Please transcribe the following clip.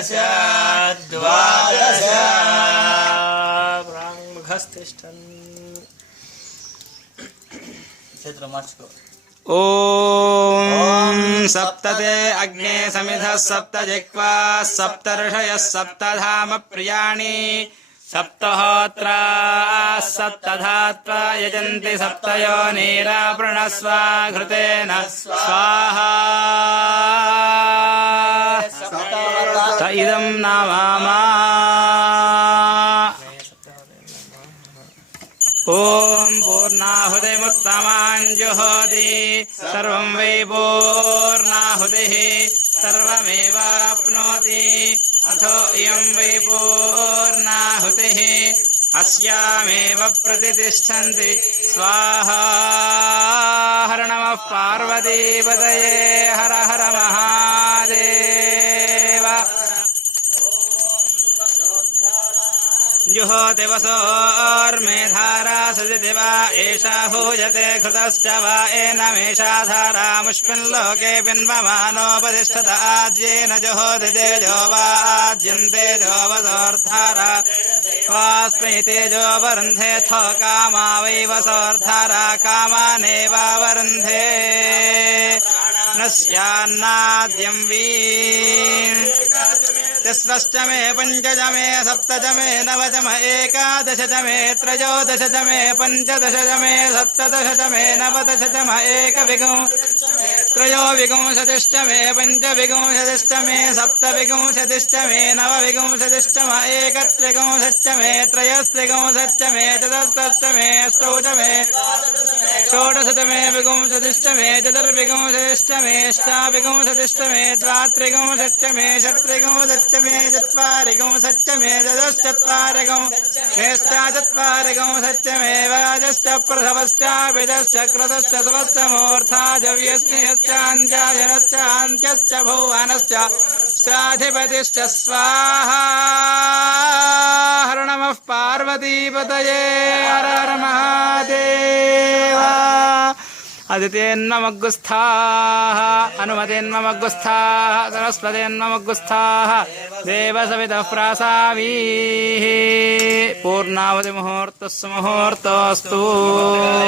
त्रयोदश द्वादश प्राङ्मुखस्तिष्ठन् क्षेत्र मार्चको ॐ सप्तते अग्ने समिधः सप्त जिह्वा सप्त ऋषयः सप्तधाम प्रियाणि सप्तहोत्रा सप्तधात्वा यजन्ति सप्तयोनिरावृणस्वा घृतेन स्वाहा त इदं नमामः ॐ पूर्णाहुतिमुत्तमाञ्जुहोति सर्वं वै पूर्णाहुतिः सर्वमेवाप्नोति अथो इयं वै पूर्णाहुतिः अस्यामेव प्रतिष्ठन्ति स्वाहा हर नमः पार्वतीपतये हर हर महादेव जुहोति वसोर्मेधारा सृजति वा एषा हूयते कृतश्च वा एनमेषा धारा मुष्मिल्लोके बिन्वमानोपतिष्ठत आज्येन जुहोति तेजो वा आज्यन्ते तेजो वसोर्धारा वास्मै तेजो वरुन्धे थो कामा वै वसोर्धारा कामानेवावरुन्धे न स्यान्नाद्यं वीन् तिस्रश्च मे पञ्चच मे सप्तच मे नवच मे एकादशच मे त्रयोदशच मे पञ्चदशच मे सप्तदशच मे नवदशच मे त्रयोविंशतिश्च मे पञ्चविंशतिश्च मे सप्तविंशतिश्च मे नवविंशतिश्च मे एकत्रिंशच्च मे त्रयस्त्रिंशच्च मे चतुर्दशश्च मे अष्टौच मे षोडशच मे विंशतिश्च मे चतुर्विंशतिश्च मे अष्टाविंशतिश्च मे द्वात्रिंशच्च मे षट्त्रिंशच्च मे चत्वारिंशच्च मे चतुश्चत्वारिंशच्च मे वाजश्च प्रथमश्च विदश्च कृतश्च स्वश्च मूर्धाजव्यश्च अन्त्यश्च भुवनश्च साधिपतिश्च स्वाहा हर नमः पार्वतीपतये हर हर महादेव अदितेन्नमग्गुस्थाः हनुमतेन्नमग्गुस्थाः सरस्वतेन्नमग्गुस्थाः देवसवितः प्रासावीः पूर्णावति मुहूर्तस्य मुहूर्तोऽस्तु।